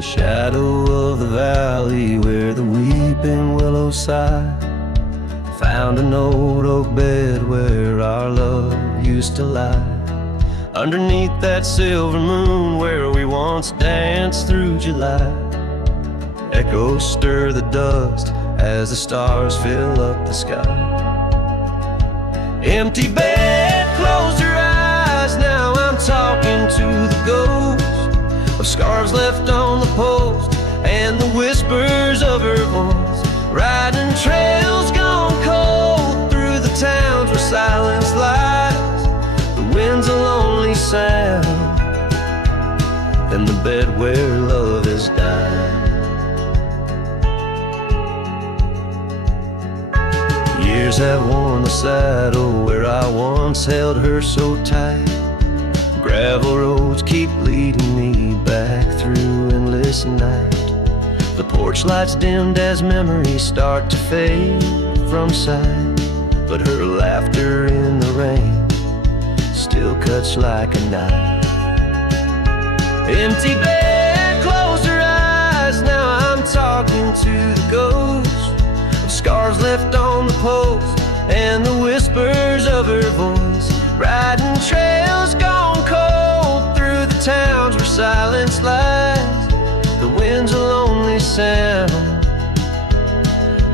the shadow of the valley where the weeping willows sigh, found an old oak bed where our love used to lie. Underneath that silver moon where we once danced through July, echoes stir the dust as the stars fill up the sky. Empty bed, close your eyes, now I'm talking to the ghost of scarves left on the post and the whispers of her voice. Riding trails gone cold through the towns where silence lies. The wind's a lonely sound and the bed where love has died. Years have worn the saddle where I once held her so tight. Gravel roads keep leading me back through endless night. The porch lights dimmed as memories start to fade from sight, but her laughter in the rain still cuts like a knife. Empty bed, close your eyes, now I'm talking to the ghost of scars left on the post and the whispers of her voice. Riding trails gone cold through the towns where silence lies. The wind's a lonely sound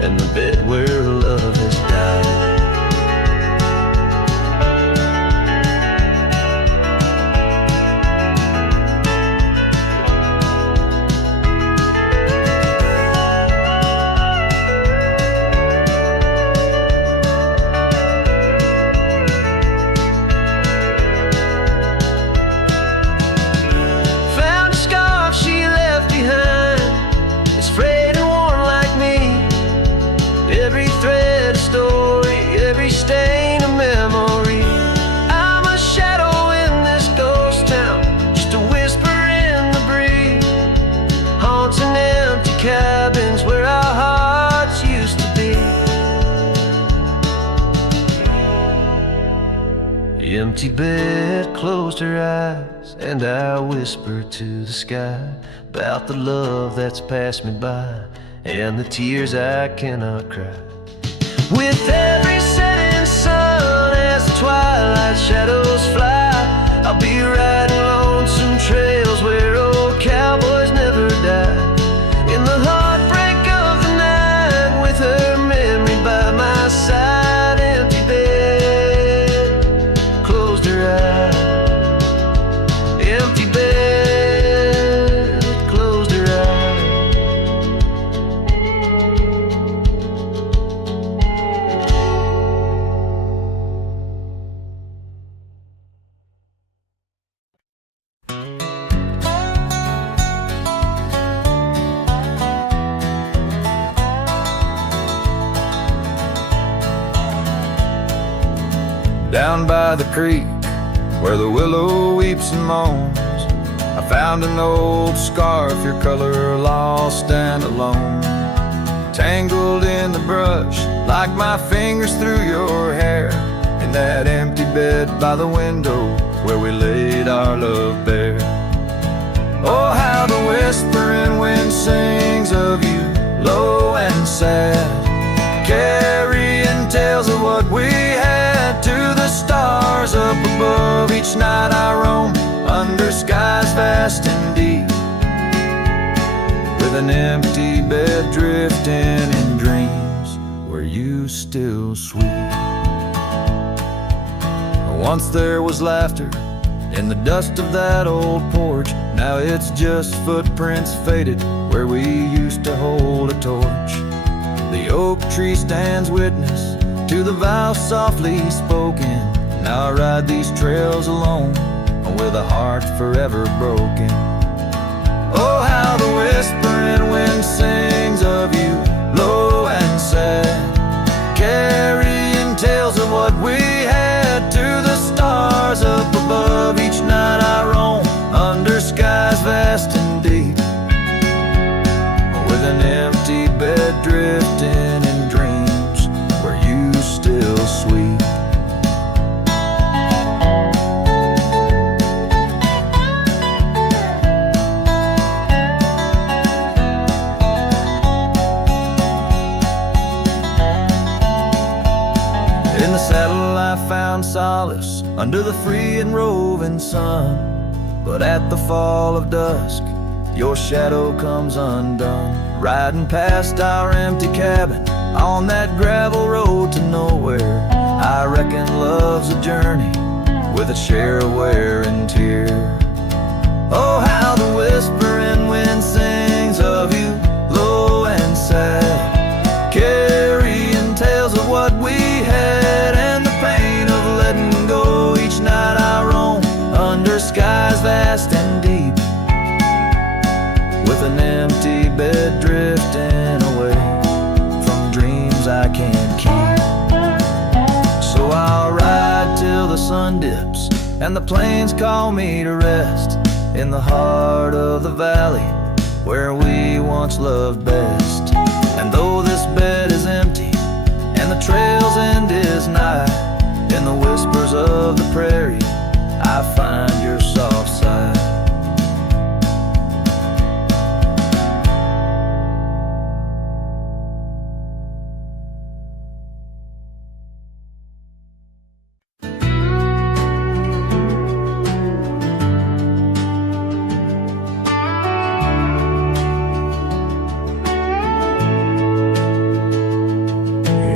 and the bed where love has died. Cabins where our hearts used to be. The empty bed closed her eyes and I whispered to the sky about the love that's passed me by and the tears I cannot cry. With every setting sun as the twilight shadows fly, I'll be riding lonesome trails where old cowboys never die. In the heartbreak of the night, with her memory by my side, empty bed closed her eyes. Empty bed closed her Down by the creek, where the willow weeps and moans, I found an old scarf, your color lost and alone. Tangled in the brush, like my fingers through your hair, in that empty bed by the window, where we laid our love bare. Oh, how the whispering wind sings of you, low and sad, carrying tales of what we had to the stars up above. Each night I roam under skies vast and deep, with an empty bed drifting in dreams where you still sweep. Once there was laughter in the dust of that old porch, now it's just footprints faded where we used to hold a torch. The oak tree stands witness to the vow softly spoken. Now I ride these trails alone, with a heart forever broken. Oh, how the whispering wind sings of you, low and sad, carrying tales of what we had to the stars up above. Each night I roam under skies vast and deep, with an empty bed drifting in dreams where you still sweep. close under the free and roving sun. But at the fall of dusk, your shadow comes undone. Riding past our empty cabin on that gravel road to nowhere, I reckon love's a journey with a share of wear and tear. Oh, how the whispering wind sings of you, low and sad, carrying tales of what we had and the pain of letting go. Each night I roam under skies vast and deep, with an empty bed drifting away from dreams I can't keep. So I'll ride till the sun dips and the plains call me to rest in the heart of the valley where we once loved best. And though this bed is empty and the trail's end is nigh, in the whispers of the prairie I find your soft side.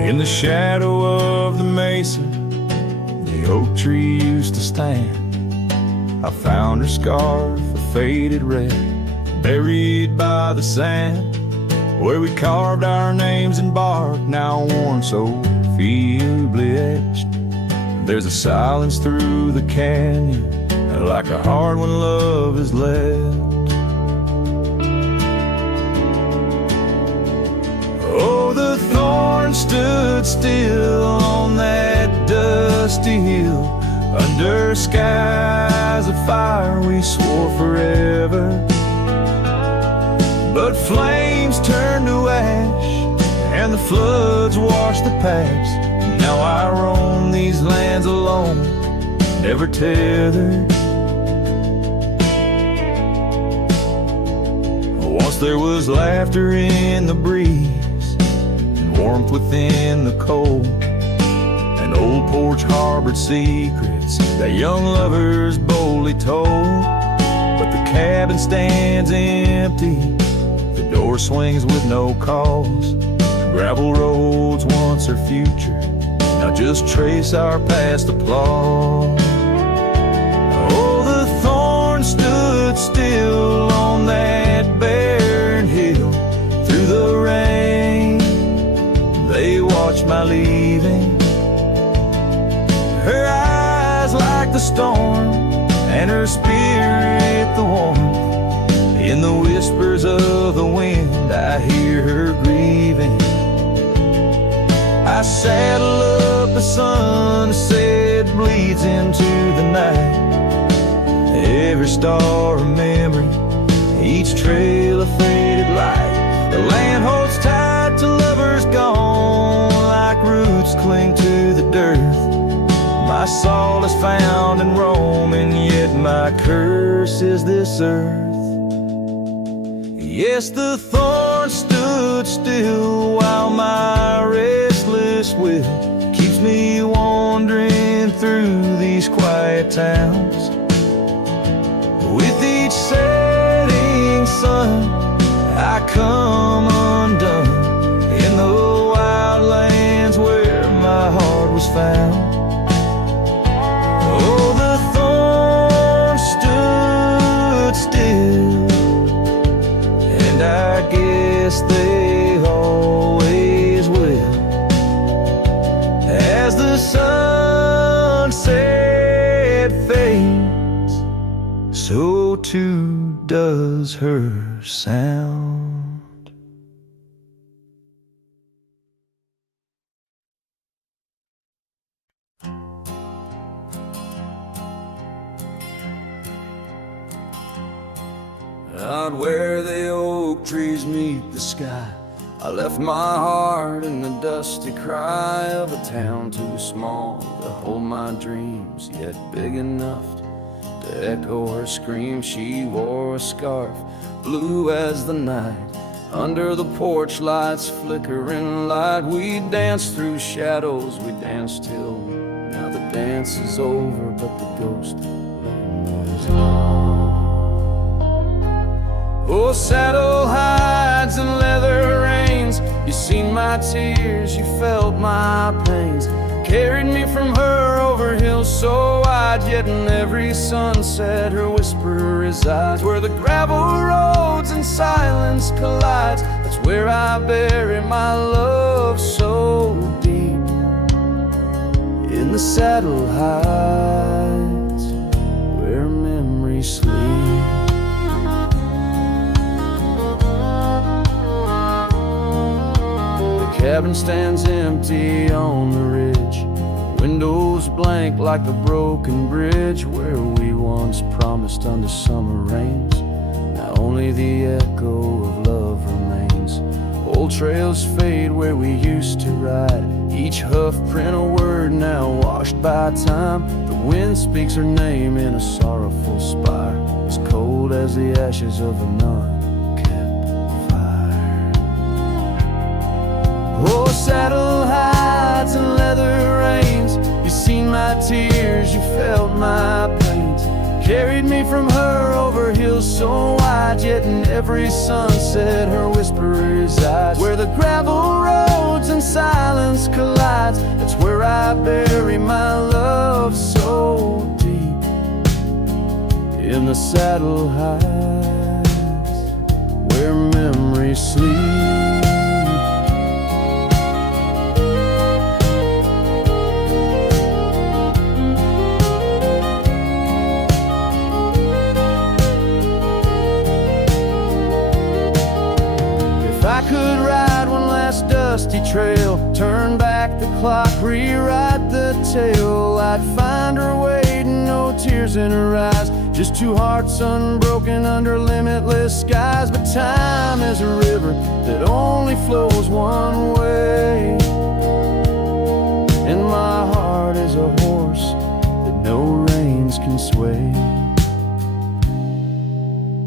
In the shadow of the mesa, the oak tree used to stand. I found her scarf, a faded red, buried by the sand, where we carved our names in bark, now worn so feebly etched. There's a silence through the canyon, like a heart when love is left. Oh, the thorn stood still on that dusty hill, under skies of fire we swore forever. But flames turned to ash and the floods washed the past. Now I roam these lands alone, never tethered. Once there was laughter in the breeze and warmth within the cold. An old porch harbored secrets that young lovers boldly told. But the cabin stands empty, the door swings with no cause. Gravel roads once our future, now just trace our past applause. Oh, the thorn stood still on that barren hill. Through the rain, they watched my leaving. Her eyes like the storm, and her spirit the warmth. In the whispers of the wind, I hear her grieving. I saddle up a sunset, bleeds into the night. Every star a memory, each trail a faded light. The land holds tight to lovers gone, like roots cling to the dirt. My soul is found in Rome, and yet my curse is this earth. Yes, the thorn stood still while my restless will keeps me wandering through these quiet towns. With each setting sun, I come undone in the wild lands where my heart was found. Oh, the thorn stood still, and I guess they always will. As the sunset fades, so too does her sound. Out where the oak trees meet the sky, I left my heart in the dusty cry of a town too small to hold my dreams, yet big enough to echo her scream. She wore a scarf, blue as the night, under the porch lights flickering light. We danced through shadows, we danced till now the dance dance is over, but the ghost moves on. Oh, saddle hides and leather reins, you seen my tears, you felt my pains. Carried me from her over hills so wide, yet in every sunset her whisper resides. Where the gravel roads and silence collides, that's where I bury my love so deep. In the saddle hides where memories sleep. The cabin stands empty on the ridge, windows blank like a broken bridge. Where we once promised under summer rains, now only the echo of love remains. Old trails fade where we used to ride, each hoof print a word now washed by time. The wind speaks her name in a sorrowful spire, as cold as the ashes of an unkept fire. Oh, saddle hides and leather reins, you seen my tears, you felt my pains. Carried me from her over hills so wide, yet in every sunset her whisper resides. Where the gravel roads and silence collides, that's where I bury my love so deep. In the saddle hides where memories sleep. I could ride one last dusty trail, turn back the clock, rewrite the tale, I'd find her waiting, no tears in her eyes, just two hearts unbroken under limitless skies. But time is a river that only flows one way, and my heart is a horse that no reins can sway.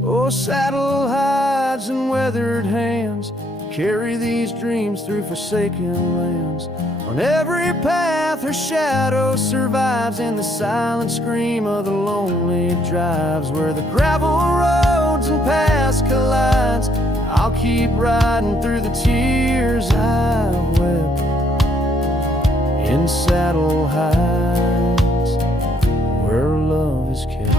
Oh, saddle hides and weathered hands, carry these dreams through forsaken lands. On every path her shadow survives, in the silent scream of the lonely drives. Where the gravel roads and paths collides, I'll keep riding through the tears I've wept. In saddle hides where love is kept.